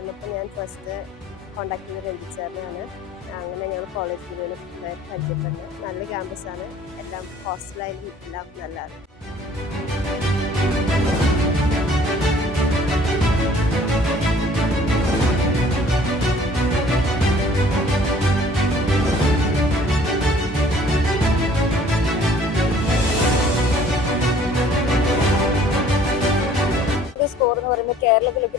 വന്നപ്പോൾ ഞാൻ first contact ചെയ്ത് രഞ്ജിത്ത് സാറിനെയാണ്. അങ്ങനെ ഞങ്ങൾ കോളേജ് ഗുരുവിനെ പരിചയപ്പെടുന്നത്. നല്ല ക്യാമ്പസാണ്, എല്ലാം ഹോസ്റ്റലായാലും എല്ലാം നല്ലതാണ്. സ്കോർ എന്ന് പറയുമ്പോൾ കേരളത്തിലൊക്കെ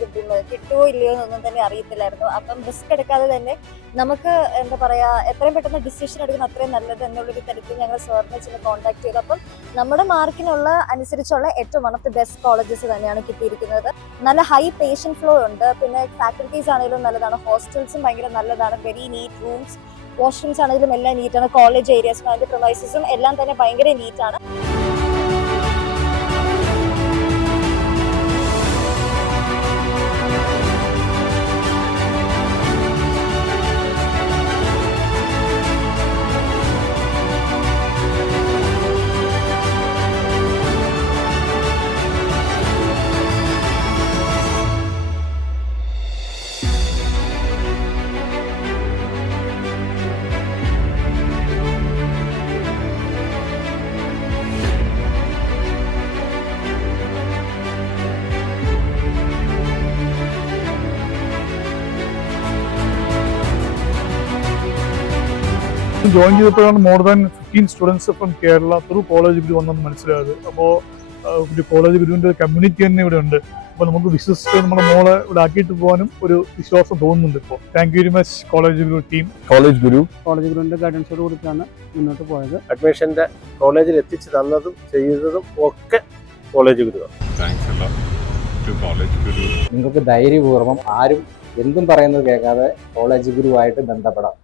കിട്ടുമോ ഇല്ലയോ എന്നൊന്നും തന്നെ അറിയത്തില്ലായിരുന്നു. അപ്പം റിസ്ക് എടുക്കാതെ തന്നെ നമുക്ക് എന്താ പറയുക, എത്രയും പെട്ടെന്ന് ഡിസിഷൻ എടുക്കുന്ന അത്രയും നല്ലത് എന്നുള്ളൊരു തരത്തിൽ ഞങ്ങൾ സാറിനെ ചെന്ന് കോൺടാക്ട് ചെയ്തു. അപ്പം നമ്മുടെ മാർക്കിനുള്ള അനുസരിച്ചുള്ള ഏറ്റവും one of the best colleges തന്നെയാണ് കിട്ടിയിരിക്കുന്നത്. നല്ല ഹൈ പേഷ്യന്റ് ഫ്ലോ ഉണ്ട്. പിന്നെ ഫാക്കൽറ്റീസ് ആണെങ്കിലും നല്ലതാണ്, ഹോസ്റ്റൽസും ഭയങ്കര നല്ലതാണ്, വെരി നീറ്റ് റൂംസ്, വാഷ്റൂംസ് ആണെങ്കിലും എല്ലാം നീറ്റാണ്, കോളേജ് ഏരിയാസും അതിൻ്റെ പ്രൊവൈസസും എല്ലാം തന്നെ ഭയങ്കര നീറ്റാണ്. ജോയിൻ ചെയ്തപ്പോഴാണ് more than 15 students from Kerala through college Guru വന്നെന്ന് മനസ്സിലായത്. അപ്പോൾ ഒരു കോളേജ് ഗുരുവിൻ്റെ കമ്മ്യൂണിറ്റി തന്നെ ഇവിടെ ഉണ്ട്. അപ്പോൾ നമുക്ക് വിശ്വസിച്ച് നമ്മുടെ മോളെ ഇവിടെ ആക്കിയിട്ട് പോകാനും ഒരു വിശ്വാസം തോന്നുന്നുണ്ട് ഇപ്പോൾ. Thank you very much college Guru team. College ഗുരുവിന്റെ ഗൈഡൻസോട് കൂടിയിട്ടാണ് മുന്നോട്ട് പോയത്. അഡ്മിഷന്റെ കോളേജിൽ എത്തിച്ചു തന്നതും ചെയ്തതും ഒക്കെ കോളേജ് ഗുരു. നിങ്ങൾക്ക് ധൈര്യപൂർവ്വം ആരും എന്തും പറയുന്നത് കേൾക്കാതെ കോളേജ് ഗുരുവായിട്ട് ബന്ധപ്പെടാം.